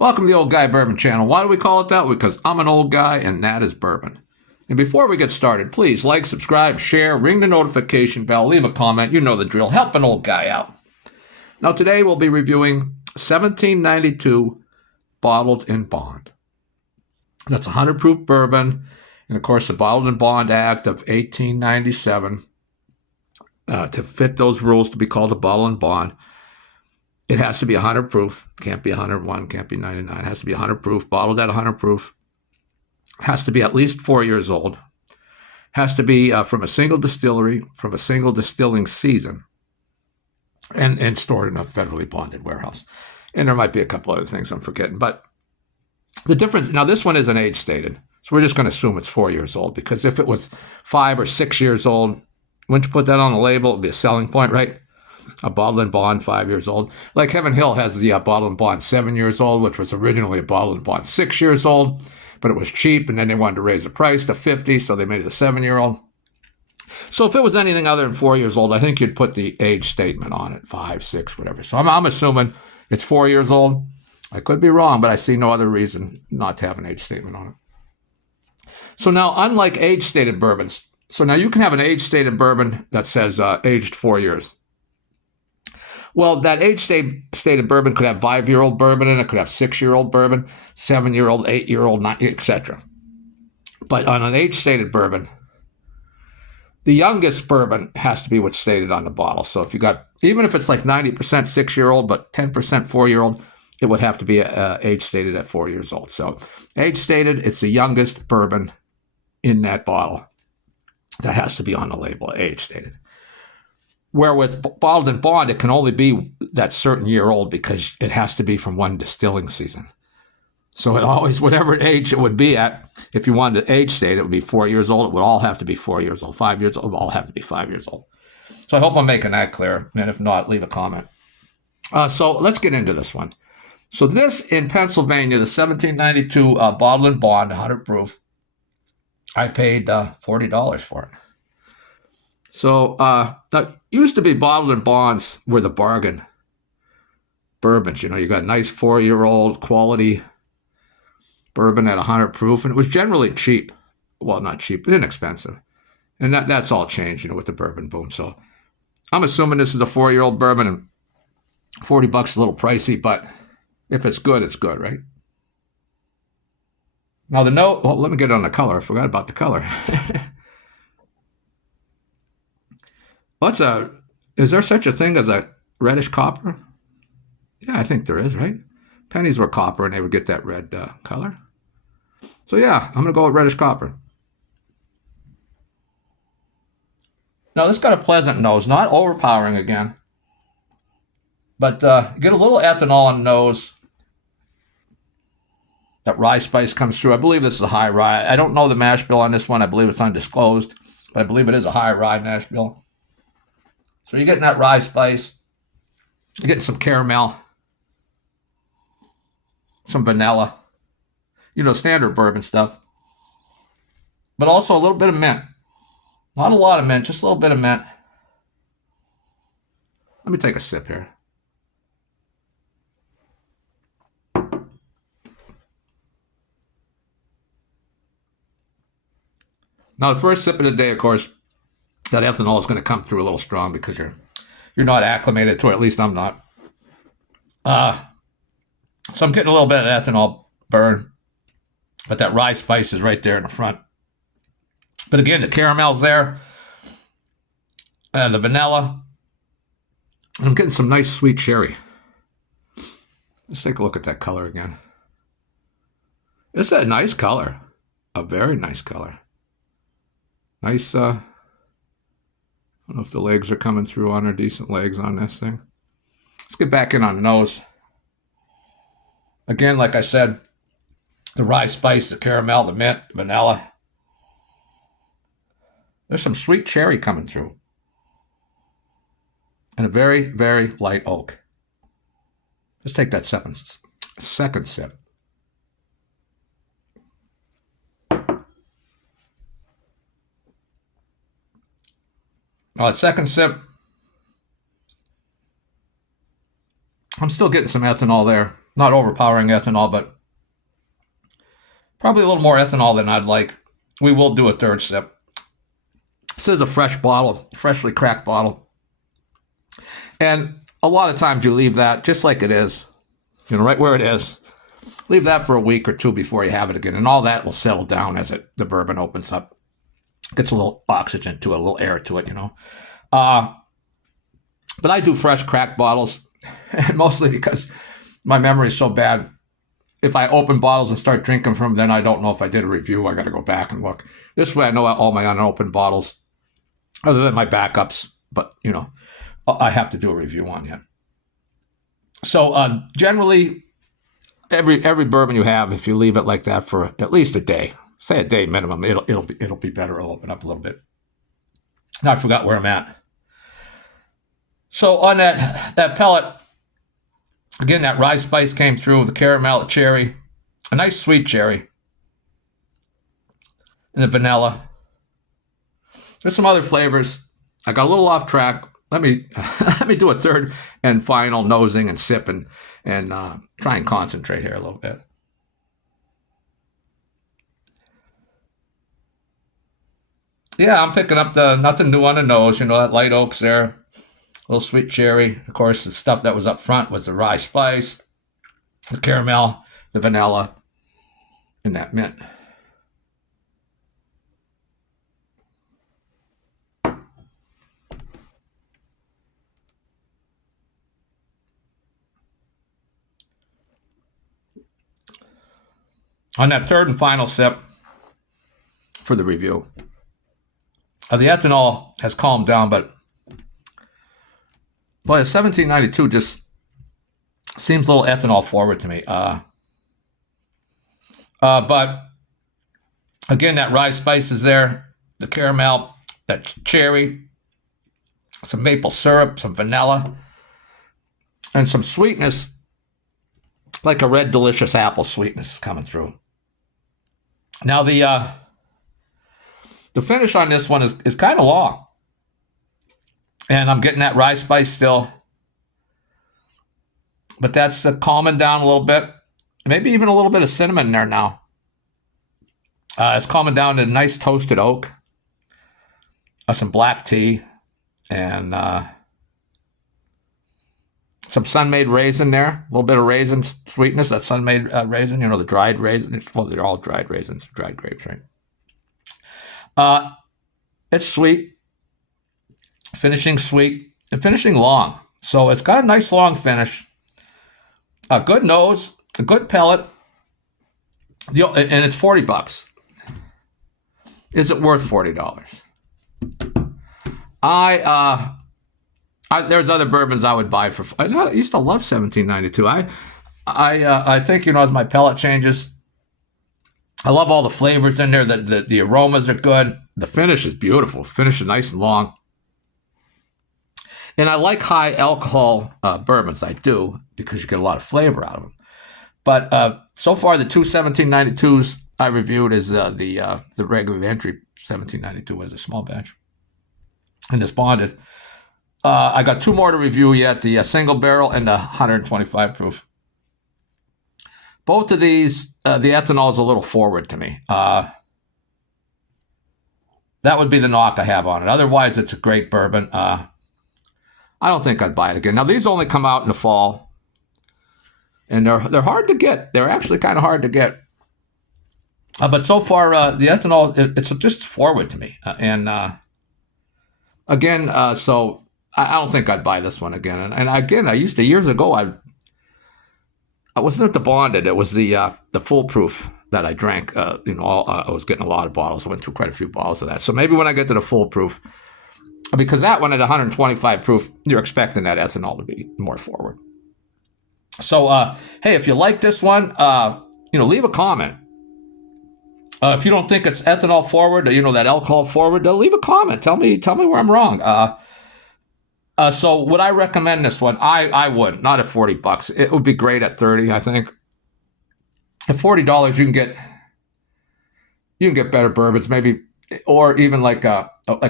Welcome to the Old Guy Bourbon channel. Why do we call it that? Because I'm an old guy and that is bourbon. And before we get started, please like, subscribe, share, ring the notification bell, leave a comment. You know the drill. Help an old guy out. Now today we'll be reviewing 1792 Bottled in Bond. That's 100 proof bourbon. And of course the Bottled in Bond Act of 1897 to fit those rules to be called a bottle in bond. It has to be 100 proof. Can't be 101, can't be 99. It has to be 100 proof, bottled at 100 proof. Has to be at least 4 years old. Has to be from a single distillery, from a single distilling season, and stored in a federally bonded warehouse. And there might be a couple other things I'm forgetting. But the difference, now this one isn't age stated. So we're just going to assume it's 4 years old, because if it was 5 or 6 years old, wouldn't you put that on the label? It would be a selling point, right? A Bottled in Bond 5 years old. Like Heaven Hill has the Bottled in Bond 7 years old, which was originally a Bottled in Bond 6 years old, but it was cheap, and then they wanted to raise the price to 50, so they made it a 7-year-old. So if it was anything other than 4 years old, I think you'd put the age statement on it, 5, 6, whatever. So I'm assuming it's 4 years old. I could be wrong, but I see no other reason not to have an age statement on it. So now, unlike age-stated bourbons, so now you can have an age-stated bourbon that says aged 4 years. Well, that age-stated bourbon could have 5-year-old bourbon in it, could have 6-year-old bourbon, 7-year-old, 8-year-old, etc. But on an age-stated bourbon, the youngest bourbon has to be what's stated on the bottle. So if you got, even if it's like 90% 6-year-old, but 10% 4-year-old, it would have to be age-stated at 4 years old. So age-stated, it's the youngest bourbon in that bottle that has to be on the label, age-stated. Where with Bottled in Bond, it can only be that certain year old because it has to be from one distilling season. So it always, whatever age it would be at, if you wanted to age state, it would be 4 years old. It would all have to be 4 years old. 5 years old, it would all have to be 5 years old. So I hope I'm making that clear. And if not, leave a comment. So let's get into this one. So this in Pennsylvania, the 1792 Bottled in Bond, 100 proof, I paid $40 for it. So that used to be Bottled in Bonds were the bargain bourbons. You know, you got nice 4-year-old quality bourbon at 100 proof, and it was generally cheap. Well, not cheap, but inexpensive. And that's all changed, you know, with the bourbon boom. So I'm assuming this is a 4-year-old bourbon, and $40 a little pricey, but if it's good, right? Now the note, well, let me get on the color. I forgot about the color. Is there such a thing as a reddish copper? Yeah, I think there is, right? Pennies were copper and they would get that red color. So yeah, I'm going to go with reddish copper. Now this got a pleasant nose, not overpowering again. But get a little ethanol on the nose. That rye spice comes through. I believe this is a high rye. I don't know the mash bill on this one. I believe it's undisclosed. But I believe it is a high rye mash bill. So you're getting that rye spice, you're getting some caramel, some vanilla, you know, standard bourbon stuff, but also a little bit of mint. Not a lot of mint, just a little bit of mint. Let me take a sip here. Now, the first sip of the day, of course, that ethanol is going to come through a little strong because you're not acclimated to it. At least I'm not. So I'm getting a little bit of ethanol burn, but that rye spice is right there in the front. But again, the caramel's there, and the vanilla. I'm getting some nice sweet cherry. Let's take a look at that color again. It's a nice color, a very nice color. Nice. I don't know if the legs are coming through on her, decent legs on this thing. Let's get back in on the nose. Again, like I said, the rye spice, the caramel, the mint, vanilla. There's some sweet cherry coming through. And a very, very light oak. Let's take that second sip. Now, that second sip, I'm still getting some ethanol there. Not overpowering ethanol, but probably a little more ethanol than I'd like. We will do a third sip. This is a fresh bottle, freshly cracked bottle. And a lot of times you leave that just like it is, right where it is. Leave that for a week or two before you have it again, and all that will settle down as the bourbon opens up. Gets a little oxygen to it, a little air to it, But I do fresh cracked bottles, mostly because my memory is so bad. If I open bottles and start drinking from them, then I don't know if I did a review. I got to go back and look. This way I know all my unopened bottles, other than my backups, but, I have to do a review on yet. So generally, every bourbon you have, if you leave it like that for at least a day, say a day minimum, it'll be better. It'll open up a little bit. Now I forgot where I'm at. So on that pellet, again, that rye spice came through, the caramel, the cherry, a nice sweet cherry, and the vanilla. There's some other flavors. I got a little off track. Let me do a third and final nosing and sip and try and concentrate here a little bit. Yeah, I'm picking up nothing new on the nose. That light oaks there, a little sweet cherry. Of course, the stuff that was up front was the rye spice, the caramel, the vanilla, and that mint. On that third and final sip for the review, the ethanol has calmed down, but boy, the 1792 just seems a little ethanol forward to me. But again, that rye spice is there, the caramel, that cherry, some maple syrup, some vanilla, and some sweetness, like a red delicious apple sweetness is coming through. Now the finish on this one is kind of long, and I'm getting that rye spice still, but that's calming down a little bit. Maybe even a little bit of cinnamon in there now. It's calming down to a nice toasted oak, some black tea, and some sun-made raisin there. A little bit of raisin sweetness, that sun-made raisin, the dried raisin. Well, they're all dried raisins, dried grapes, right? It's sweet, finishing sweet, and finishing long. So it's got a nice long finish, a good nose, a good pellet, and it's $40. Is it worth $40? There's other bourbons I would buy for. I used to love 1792. I think as my palate changes, I love all the flavors in there. The aromas are good. The finish is beautiful. Finish is nice and long. And I like high alcohol bourbons. I do, because you get a lot of flavor out of them. But so far, the two 1792s I reviewed is the regular entry 1792 was a small batch, and this bonded. I got two more to review yet, the single barrel and the 125 proof. Both of these, the ethanol is a little forward to me. That would be the knock I have on it. Otherwise, it's a great bourbon. I don't think I'd buy it again. Now, these only come out in the fall, and they're hard to get. They're actually kind of hard to get. But so far, the ethanol, it's just forward to me. Again, so I don't think I'd buy this one again. And again, I used to, years ago, I wasn't at the bonded. It was the foolproof that I drank. I was getting a lot of bottles. I went through quite a few bottles of that. So maybe when I get to the foolproof, because that one at 125 proof, you're expecting that ethanol to be more forward. So, hey, if you like this one, leave a comment. If you don't think it's ethanol forward, that alcohol forward, leave a comment. Tell me where I'm wrong. So would I recommend this one? I wouldn't. Not at $40. It would be great at $30, I think. At $40, you can get better bourbons, maybe, or even like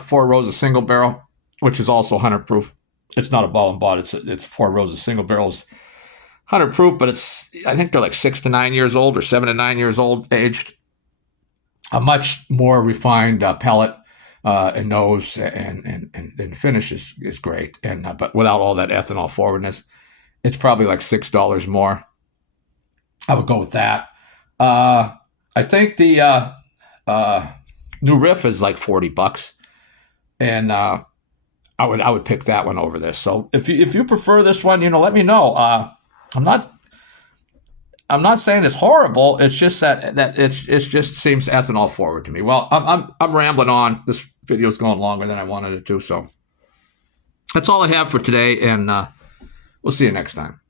Four Roses single barrel, which is also 100 proof. It's not a ball and bond. It's Four Roses single barrels. 100 proof, but I think they're like 6 to 9 years old or 7 to 9 years old aged. A much more refined pellet and nose and finish is great. And but without all that ethanol forwardness, it's probably like $6 more. I would go with that. I think the new Riff is like $40, and I would pick that one over this. So if you prefer this one, let me know. I'm not saying it's horrible. It's just that it just seems ethanol forward to me. Well, I'm rambling on. This video's going longer than I wanted it to. So that's all I have for today, and we'll see you next time.